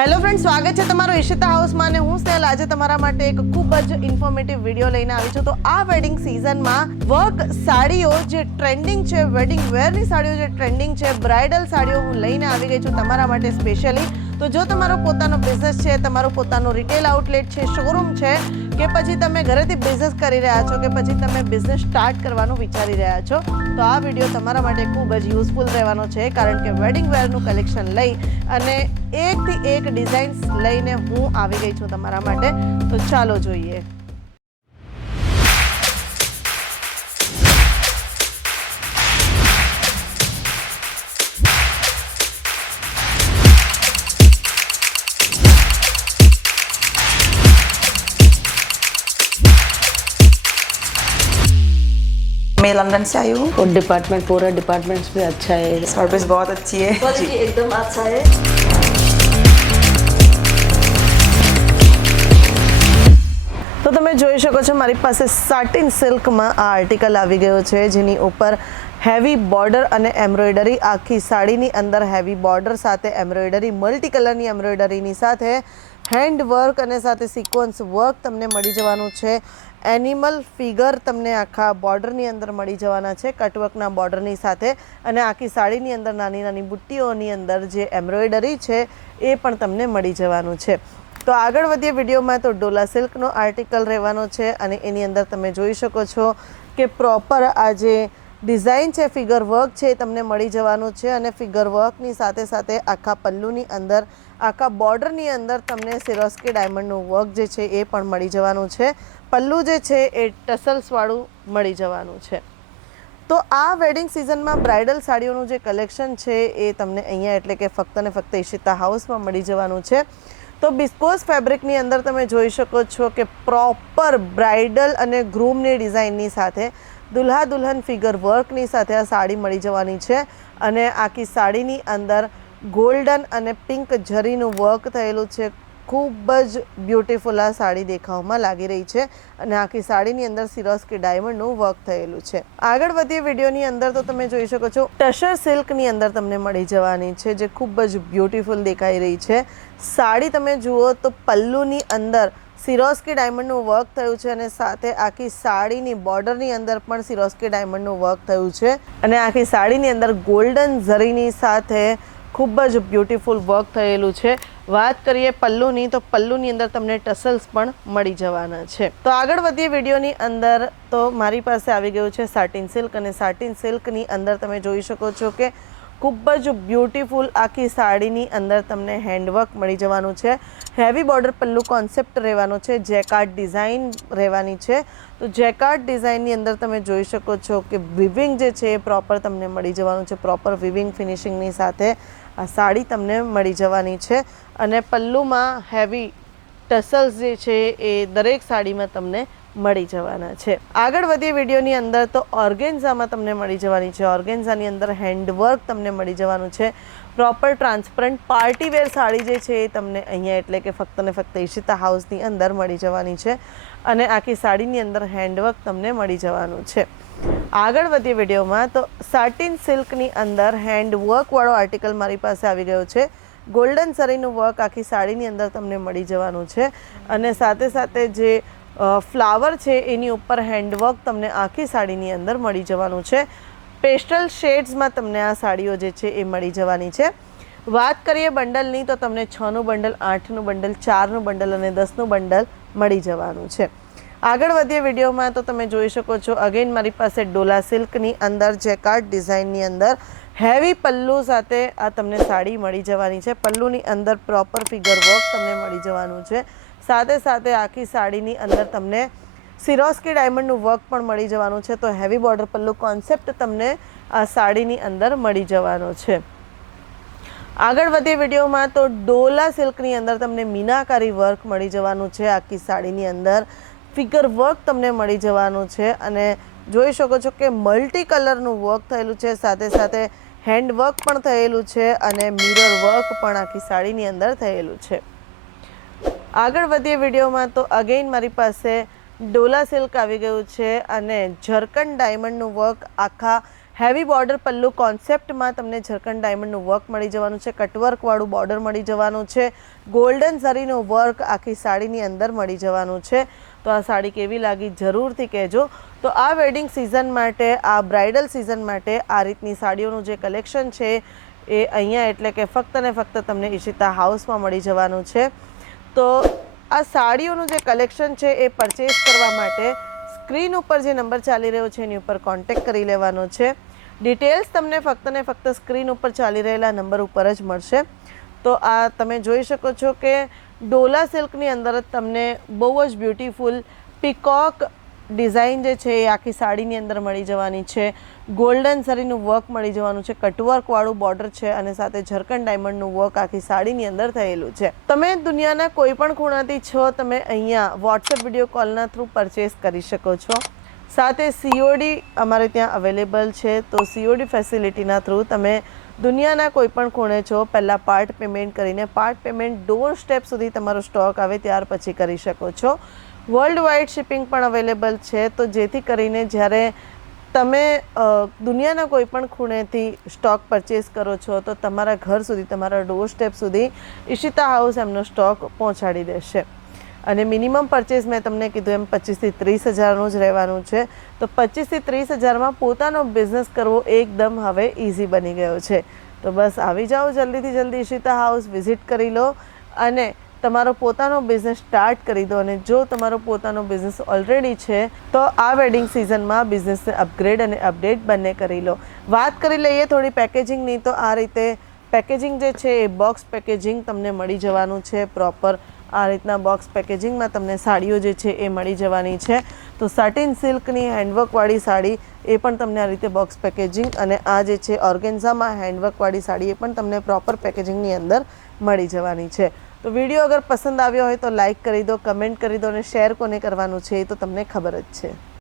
Hello friend, સ્વાગત છે તમારું ઈશિતા હાઉસમાં અને હું સ્નેહલ આજે તમારા માટે એક ખૂબ જ ઇન્ફોર્મેટિવ વિડીયો લઈને આવી છું. તો આ વેડિંગ સિઝનમાં વર્ક સાડીઓ જે ટ્રેન્ડિંગ છે, વેડિંગ વેરની સાડીઓ જે ટ્રેન્ડિંગ છે, બ્રાઇડલ સાડીઓ હું લઈને આવી ગઈ છું તમારા માટે સ્પેશિયલી. તો જો તમારો પોતાનો બિઝનેસ છે, તમારો પોતાનો રિટેલ આઉટલેટ છે, શોરૂમ છે, કે પછી તમે ઘરેથી બિઝનેસ કરી રહ્યા છો કે પછી તમે બિઝનેસ સ્ટાર્ટ કરવાનું વિચારી રહ્યા છો, તો આ વિડીયો તમારા માટે ખૂબ જ યુઝફુલ રહેવાનો છે. કારણ કે વેડિંગ વેરનું કલેક્શન લઈ અને એકથી એક ડિઝાઇન્સ લઈને હું આવી ગઈ છું તમારા માટે. તો ચાલો જોઈએ. मैं लंदन से आई हूँ और डिपार्टमेंट पूरा डिपार्टमेंट्स भी अच्छा है, सर्विस बहुत अच्छी है क्वालिटी एकदम अच्छा है. તો તમે જોઈ શકો છો મારી પાસે સાટિન સિલ્કમાં આ આર્ટિકલ આવી ગયો છે, જેની ઉપર હેવી બોર્ડર અને એમ્બ્રોઇડરી, આખી સાડીની અંદર હેવી બોર્ડર સાથે એમ્બ્રોઇડરી, મલ્ટી કલરની એમ્બ્રોઇડરીની સાથે હેન્ડ વર્ક અને સાથે સિક્વન્સ વર્ક તમને મળી જવાનું છે. એનિમલ ફિગર તમને આખા બોર્ડરની અંદર મળી જવાના છે, કટવર્કના બોર્ડરની સાથે, અને આખી સાડીની અંદર નાની નાની બુટ્ટીઓની અંદર જે એમ્બ્રોઇડરી છે એ પણ તમને મળી જવાનું છે. તો આગળ વધીએ વિડીયોમાં. તો ડોલા સિલ્કનો આર્ટિકલ રહેવાનો છે અને એની અંદર તમે જોઈ શકો છો કે પ્રોપર આ જે ડિઝાઇન છે, ફિગર વર્ક છે, એ તમને મળી જવાનું છે. અને ફિગર વર્કની સાથે સાથે આખા પલ્લુની અંદર, આખા બોર્ડરની અંદર તમને સિરોસ્કી ડાયમંડનું વર્ક જે છે એ પણ મળી જવાનું છે. પલ્લુ જે છે એ ટસલ્સવાળું મળી જવાનું છે. તો આ વેડિંગ સિઝનમાં બ્રાઇડલ સાડીઓનું જે કલેક્શન છે એ તમને અહીંયા એટલે કે ફક્ત ને ફક્ત ઈશિતા હાઉસમાં મળી જવાનું છે. તો બિસ્કોસ ફેબ્રિકની અંદર તમે જોઈ શકો છો કે પ્રોપર બ્રાઇડલ અને ગ્રૂમની ડિઝાઇનની સાથે દુલ્હા દુલ્હન ફિગર વર્કની સાથે આ સાડી મળી જવાની છે. અને આખી સાડીની અંદર ગોલ્ડન અને પિંક જરીનું વર્ક થયેલું છે. ખૂબ જ બ્યુટીફુલ આ સાડી દેખાવમાં લાગી રહી છે અને આખી સાડીની અંદર સિરોસ્કી ડાયમંડનું વર્ક થયેલું છે. આગળ વધીએ વિડીયોની અંદર તો તમે જોઈ શકો છો ટસર સિલ્કની અંદર તમને મળી જવાની છે, જે ખૂબ જ બ્યુટીફુલ દેખાઈ રહી છે. સાડી તમે જુઓ તો પલ્લુની અંદર સિરોસ્કી ડાયમંડનું વર્ક થયું છે અને સાથે આખી સાડીની બોર્ડરની અંદર પણ સિરોસ્કી ડાયમંડનું વર્ક થયું છે. અને આખી સાડીની અંદર ગોલ્ડન ઝરીની સાથે ખૂબ જ બ્યુટીફુલ વર્ક થયેલું છે. વાત કરીએ પલ્લુની, તો પલ્લુની અંદર તમને ટસલ્સ પણ મળી જવાના છે. તો આગળ વધીએ વિડીયોની અંદર. તો મારી પાસે આવી ગયું છે સાટિન સિલ્ક, અને સાટિન સિલ્કની અંદર તમે જોઈ શકો છો કે ખૂબ જ બ્યુટીફુલ આખી સાડીની અંદર તમને હેન્ડવર્ક મળી જવાનું છે. હેવી બોર્ડર પલ્લુ કોન્સેપ્ટ રહેવાનો છે, જેકાર્ડ ડિઝાઇન રહેવાની છે. તો જેકાર્ડ ડિઝાઇનની અંદર તમે જોઈ શકો છો કે વિવિંગ જે છે એ પ્રોપર તમને મળી જવાનું છે. પ્રોપર વિવિંગ ફિનિશિંગની સાથે આ સાડી તમને મળી જવાની છે. અને પલ્લુમાં હેવી ટસલ્સ જે છે એ દરેક સાડીમાં તમને મળી જવાના છે. આગળ વધીએ વિડીયોની અંદર. તો ઓર્ગેન્ઝામાં તમને મળી જવાની છે. ઓર્ગેન્ઝાની અંદર હેન્ડવર્ક તમને મળી જવાનું છે. પ્રોપર ટ્રાન્સપરન્ટ પાર્ટીવેર સાડી જે છે એ તમને અહીંયા એટલે કે ફક્ત ને ફક્ત ઈશિતા હાઉસની અંદર મળી જવાની છે. અને આખી સાડીની અંદર હેન્ડવર્ક તમને મળી જવાનું છે. આગળ વધીએ વિડીયોમાં. તો સાટિન સિલ્કની અંદર હેન્ડવર્કવાળો આર્ટિકલ મારી પાસે આવી ગયો છે. ગોલ્ડન સરીનું વર્ક આખી સાડીની અંદર તમને મળી જવાનું છે. અને સાથે સાથે જે ફ્લાવર છે એની ઉપર હેન્ડવર્ક તમને આખી સાડીની અંદર મળી જવાનું છે. પેસ્ટલ શેડ્સમાં તમને આ સાડીઓ જે છે એ મળી જવાની છે. વાત કરીએ બંડલની, તો તમને 6નું બંડલ, 8નું બંડલ, 4નું બંડલ અને 10નું બંડલ મળી જવાનું છે. આગળ વધીએ વિડીયોમાં. તો તમે જોઈ શકો છો અગેન મારી પાસે ડોલા સિલ્કની અંદર જેકાર્ડ ડિઝાઇનની અંદર હેવી પલ્લુ સાથે આ તમને સાડી મળી જવાની છે. પલ્લુની અંદર પ્રોપર ફિગર વર્ક તમને મળી જવાનું છે. સાથે સાથે આખી સાડીની અંદર તમને સિરોસ્કી ડાયમંડનું વર્ક પણ મળી જવાનું છે. તો હેવી બોર્ડર પલ્લુ કોન્સેપ્ટ તમને આ સાડીની અંદર મળી જવાનો છે. આગળ વધીએ વિડીયોમાં. તો ડોલા સિલ્કની અંદર તમને મીનાકારી વર્ક મળી જવાનું છે. આખી સાડીની અંદર ફિગર વર્ક તમને મળી જવાનું છે. અને જોઈ શકો છો કે મલ્ટી કલરનું વર્ક થયેલું છે, સાથે સાથે હેન્ડ વર્ક પણ થયેલું છે અને મિરર વર્ક પણ આખી સાડીની અંદર થયેલું છે. આગળ વધીએ વિડીયોમાં. તો અગેન મારી પાસે ડોલા સિલ્ક આવી ગયું છે અને ઝરકન ડાયમંડનું વર્ક આખા હેવી બોર્ડર પલ્લુ કોન્સેપ્ટમાં તમને ઝરકન ડાયમંડનું વર્ક મળી જવાનું છે, કટવર્કવાળું બોર્ડર મળી જવાનું છે, ગોલ્ડન ઝરીનું વર્ક આખી સાડીની અંદર મળી જવાનું છે. તો આ સાડી કેવી લાગી જરૂરથી કહેજો. તો આ વેડિંગ સિઝન માટે, આ બ્રાઇડલ સિઝન માટે આ રીતની સાડીઓનું જે કલેક્શન છે એ અહીંયા એટલે કે ફક્ત ને ફક્ત તમને ઈશિતા હાઉસમાં મળી જવાનું છે. તો આ સાડીઓનું જે કલેક્શન છે એ પરચેસ કરવા માટે સ્ક્રીન ઉપર જે નંબર ચાલી રહ્યો છે એની ઉપર કોન્ટેક્ટ કરી લેવાનો છે. ડિટેલ્સ તમને ફક્ત ને ફક્ત સ્ક્રીન ઉપર ચાલી રહેલા નંબર ઉપર જ મળશે. તો આ તમે જોઈ શકો છો કે ડોલા સિલ્કની અંદર જ તમને બહુ જ બ્યુટીફુલ પીકોક ડિઝાઇન જે છે એ આખી સાડીની અંદર મળી જવાની છે. ગોલ્ડન સરીનું વર્ક મળી જવાનું છે, કટવર્કવાળું બોર્ડર છે અને સાથે ઝરકન ડાયમંડનું વર્ક આખી સાડીની અંદર થયેલું છે. તમે દુનિયાના કોઈ પણ ખૂણાથી છો, તમે અહીંયા વોટ્સએપ વિડીયો કોલના થ્રુ પરચેસ કરી શકો છો. સાથે COD અમારે ત્યાં અવેલેબલ છે. તો COD ફેસિલિટીના થ્રુ તમે દુનિયાના કોઈ પણ ખૂણે છો, પહેલાં પાર્ટ પેમેન્ટ કરીને પાર્ટ પેમેન્ટ ડોર સ્ટેપ સુધી તમારો સ્ટોક આવે ત્યાર પછી કરી શકો છો. વર્લ્ડ વાઇડ શિપિંગ પણ અવેલેબલ છે. તો જેથી કરીને જ્યારે તમે દુનિયાના કોઈ પણ ખૂણેથી સ્ટોક પરચેસ કરો છો તો તમારા ઘર સુધી, તમારા ડોર સ્ટેપ સુધી ઈશિતા હાઉસ એમનો સ્ટોક પહોંચાડી દેશે. અને મિનિમમ પરચેસ મેં તમને કીધું એમ 25 થી 30 હજારનું જ રહેવાનું છે. તો 25 થી 30 હજારમાં પોતાનો બિઝનેસ કરવો એકદમ હવે ઇઝી બની ગયો છે. તો બસ આવી જાઓ જલ્દીથી જલ્દી ઈશિતા હાઉસ વિઝિટ કરી લો અને તમારો પોતાનો બિઝનેસ સ્ટાર્ટ કરી દો. અને જો તમારો પોતાનો બિઝનેસ ઓલરેડી છે તો આ વેડિંગ સિઝનમાં બિઝનેસને અપગ્રેડ અને અપડેટ બંને કરી લો. વાત કરી લઈએ થોડી પેકેજિંગની. તો આ રીતે પેકેજિંગ જે છે એ બોક્સ પેકેજિંગ તમને મળી જવાનું છે. પ્રોપર આ રીતના બોક્સ પેકેજિંગમાં તમને સાડીઓ જે છે એ મળી જવાની છે. તો સાટિન સિલ્કની હેન્ડવર્કવાળી સાડી એ પણ તમને આ રીતે બોક્સ પેકેજિંગ, અને આ જે છે ઓર્ગેન્ઝામાં હેન્ડવર્કવાળી સાડી એ પણ તમને પ્રોપર પેકેજિંગની અંદર મળી જવાની છે. તો વિડીયો અગર પસંદ આવ્યો હોય તો લાઇક કરી દો, કમેન્ટ કરી દો અને શેર કોને કરવાનું છે એ તો તમને ખબર જ છે.